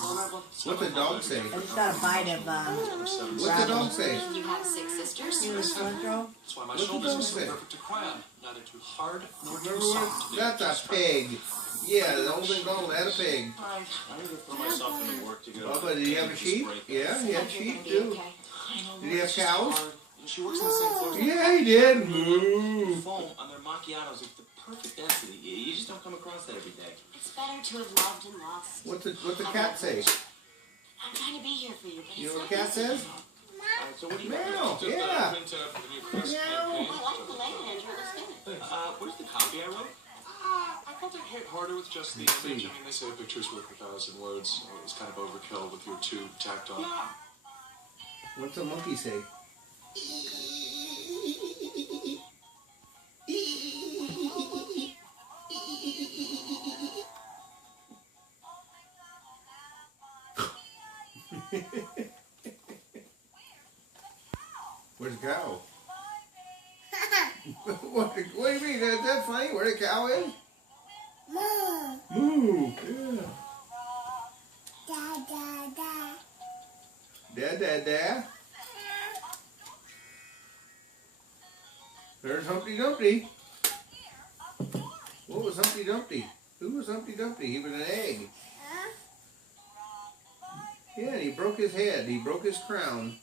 vulnerable. What's the dog say? I just got a bite of What's the dog say? You have 6 sisters? you know, cilantro. That's why my What's the shoulders dog are so say? perfect to cry on. Neither too hard nor too Remember soft. what? That's a pig. Yeah, the old McDonald had a pig. I need to throw myself into work to get Oh, but did he have a sheep? Yeah, he had sheep too. Did he have cows? She works on the same floor. Yeah, he did. Moo. Foam on their macchiatos is the perfect density. You just don't come across that every day. It's better to have loved and lost. What's the cat say? I'm trying to be here for you, but You it's know not what the cat easy. says? So what do you Meow. Just Yeah. print out for the new press Meow. campaign. I like the language. It looks good. Where's the copy I wrote? I felt it hit harder with just the image. I mean, they say a picture's worth 1,000 words. It was kind of overkill with your 2 tacked on. What's the monkey say? Where's the cow? what do you mean? That's funny? Where the cow is? Moo. Yeah. Da. There's Humpty Dumpty. What was Humpty Dumpty? Who was Humpty Dumpty? He was an egg. Yeah, and he broke his head. He broke his crown.